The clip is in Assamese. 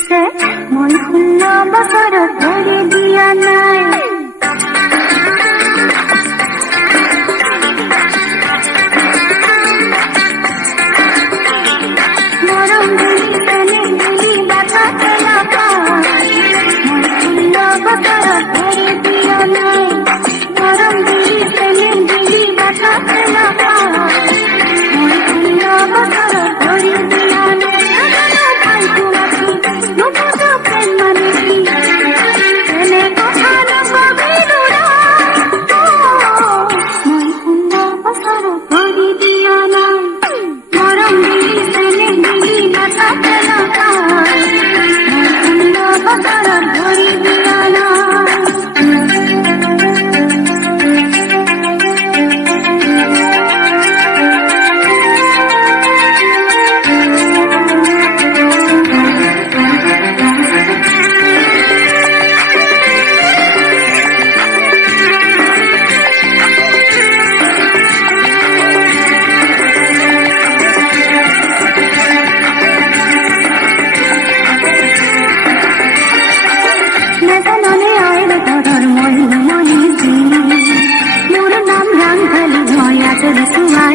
পিছে মই 16 বছৰত ভৰি দিয়া নাই মৰম দিলি তেনে দিলি বাটতে নাপায় মই 16 বছৰত ভৰি দিয়া নাই মৰম দিলি তেনে দিলি বাটতে নাপায় মই 16 বছৰত ভৰি দিয়া নাই Mura nam rang thali hoya chori suwa